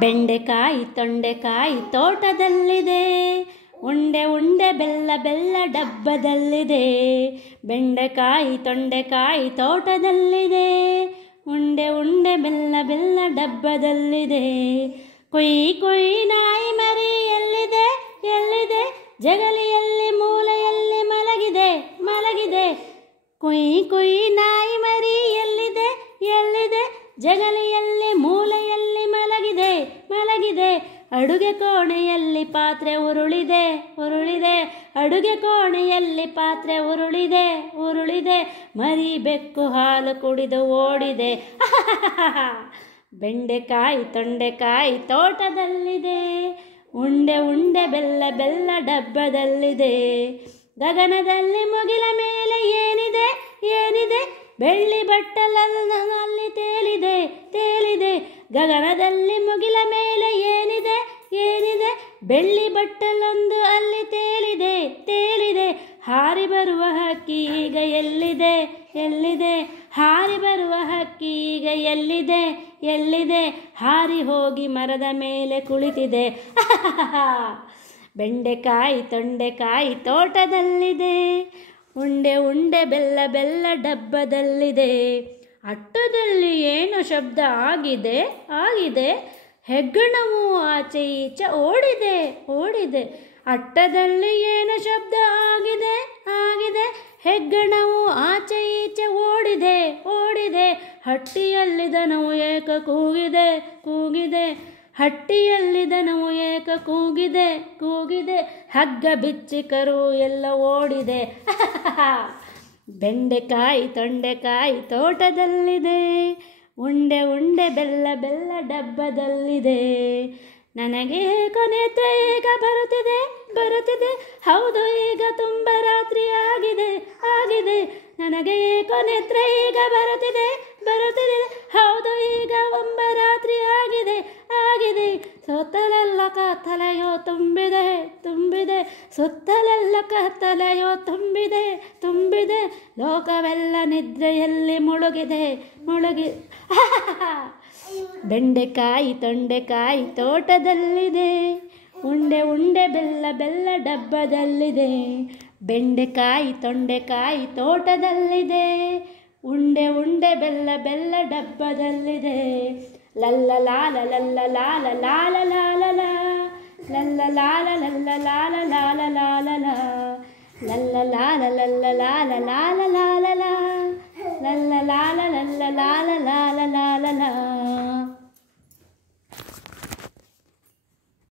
ಬೆಂಡೆಕಾಯಿ ತೊಂಡೆಕಾಯಿ ತೋಟದಲ್ಲಿದೆ, ಉಂಡೆ ಉಂಡೆ ಬೆಲ್ಲ ಬೆಲ್ಲ ಡಬ್ಬದಲ್ಲಿದೆ. ಬೆಂಡೆಕಾಯಿ ತೊಂಡೆಕಾಯಿ ತೋಟದಲ್ಲಿದೆ, ಉಂಡೆ ಉಂಡೆ ಬೆಲ್ಲ ಬೆಲ್ಲ ಡಬ್ಬದಲ್ಲಿದೆ. ಕೊಯ್ ಕೊಯ್ ನಾಯಿ ಮರಿ ಎಲ್ಲಿದೆ ಎಲ್ಲಿದೆ, ಜಗಲಿಯಲ್ಲಿ ಮೂಲೆಯಲ್ಲಿ ಮಲಗಿದೆ ಮಲಗಿದೆ. ಕೊಯ್ ಕೊಯ್ ನಾಯಿ ಮರಿ ಎಲ್ಲಿದೆ ಎಲ್ಲಿದೆ, ಜಗಲಿಯಲ್ಲಿ ಮೂಲೆಯಲ್ಲಿ ಮಲಗಿದೆ ಮಲಗಿದೆ. ಅಡುಗೆ ಕೋಣೆಯಲ್ಲಿ ಪಾತ್ರೆ ಉರುಳಿದೆ ಉರುಳಿದೆ, ಅಡುಗೆ ಕೋಣೆಯಲ್ಲಿ ಪಾತ್ರೆ ಉರುಳಿದೆ ಉರುಳಿದೆ. ಮರಿ ಬೆಕ್ಕು ಹಾಲು ಕುಡಿದು ಓಡಿದೆ. ಬೆಂಡೆಕಾಯಿ ತೊಂಡೆಕಾಯಿ ತೋಟದಲ್ಲಿದೆ, ಉಂಡೆ ಉಂಡೆ ಬೆಲ್ಲ ಬೆಲ್ಲ ಡಬ್ಬದಲ್ಲಿದೆ. ಗಗನದಲ್ಲಿ ಮುಗಿಲ ಮೇಲೆ ಏನಿದೆ ಏನಿದೆ, ಬೆಳ್ಳಿ ಬಟ್ಟಲಲ್ಲಿ ತೇಲಿದೆ ತೇಲಿದೆ. ಗಗನದಲ್ಲಿ ಮುಗಿಲ ಮೇಲೆ ಏನಿದೆ ಏನಿದೆ, ಬೆಳ್ಳಿ ಬಟ್ಟಲೊಂದು ಅಲ್ಲಿ ತೇಲಿದೆ ತೇಲಿದೆ. ಹಾರಿ ಬರುವ ಹಕ್ಕಿ ಈಗ ಎಲ್ಲಿದೆ ಎಲ್ಲಿದೆ, ಹಾರಿ ಬರುವ ಹಕ್ಕಿ ಈಗ ಎಲ್ಲಿದೆ ಎಲ್ಲಿದೆ. ಹಾರಿ ಹೋಗಿ ಮರದ ಮೇಲೆ ಕುಳಿತಿದೆ. ಬೆಂಡೆಕಾಯಿ ತೊಂಡೆಕಾಯಿ ತೋಟದಲ್ಲಿದೆ, ಉಂಡೆ ಉಂಡೆ ಬೆಲ್ಲ ಬೆಲ್ಲ ಡಬ್ಬದಲ್ಲಿದೆ. ಅಟ್ಟದಲ್ಲಿ ಏನು ಶಬ್ದ ಆಗಿದೆ ಆಗಿದೆ, ಹೆಗ್ಗಣವು ಆಚೆ ಈಚೆ ಓಡಿದೆ ಓಡಿದೆ. ಅಟ್ಟದಲ್ಲಿ ಏನು ಶಬ್ದ ಆಗಿದೆ ಆಗಿದೆ, ಹೆಗ್ಗಣವು ಆಚೆ ಈಚೆ ಓಡಿದೆ ಓಡಿದೆ. ಹಟ್ಟಿಯಲ್ಲಿ ದನವು ಏಕ ಕೂಗಿದೆ ಕೂಗಿದೆ, ಹಟ್ಟಿಯಲ್ಲಿ ದನವು ಏಕ ಕೂಗಿದೆ ಕೂಗಿದೆ. ಹಗ್ಗ ಬಿಚ್ಚಿ ಕರು ಎಲ್ಲ ಓಡಿದೆ. ಬೆಂಡೆಕಾಯಿ ತೊಂಡೆಕಾಯಿ ತೋಟದಲ್ಲಿದೆ, ಉಂಡೆ ಉಂಡೆ ಬೆಲ್ಲ ಬೆಲ್ಲ ಡಬ್ಬದಲ್ಲಿದೆ. ನನಗೆ ಕೊನೆ ಈಗ ಬರುತ್ತಿದೆ ಬರುತ್ತಿದೆ, ಹೌದು ಈಗ ತುಂಬ ರಾತ್ರಿ ಆಗಿದೆ ಆಗಿದೆ. ನನಗೆ ಕೊನೆ ಈಗ ಬರುತ್ತಿದೆ ಬರುತ್ತಿದೆ, ಹೌದು ಈಗ ಒಮ್ಮ ರಾತ್ರಿ ಆಗಿದೆ ಆಗಿದೆ. ಸುತ್ತಲೆಲ್ಲ ಕತ್ತಲೆಯೋ ತುಂಬಿದೆ ತುಂಬಿದೆ, ಸುತ್ತಲೆಲ್ಲ ಕತ್ತಲೆಯೋ ತುಂಬಿದೆ ತುಂಬಿದೆ. ಲೋಕವೆಲ್ಲ ನಿದ್ರೆಯಲ್ಲಿ ಮುಳುಗಿದೆ ಮುಳುಗಿ. ಬೆಂಡೆಕಾಯಿ ತೊಂಡೆಕಾಯಿ ತೋಟದಲ್ಲಿದೆ, ಉಂಡೆ ಉಂಡೆ ಬೆಲ್ಲ ಬೆಲ್ಲ ಡಬ್ಬದಲ್ಲಿದೆ. ಬೆಂಡೆಕಾಯಿ ತೊಂಡೆಕಾಯಿ ತೋಟದಲ್ಲಿದೆ, ಉಂಡೆ ಉಂಡೆ ಬೆಲ್ಲ ಬೆಲ್ಲ ಡಬ್ಬದಲ್ಲಿದೆ. ಲಲ್ಲ ಲಾಲ ಲಲ್ಲ ಲಾಲ ಲಾಲ ಲಾಲ ಲಾ, ಲಲ್ಲ ಲಾಲ ಲಲ್ಲ ಲಾಲ ಲಾಲ ಲಾಲ ಲಾ, ಲಲ್ಲ ಲಾಲ ಲಲ್ಲ ಲಾಲ ಲಾಲ ಲಾಲ ಲಾ, ಲಲ್ಲ ಲಾಲ ಲಲ್ಲ ಲಾಲ ಲಾಲ ಲಾಲ ಲಾ.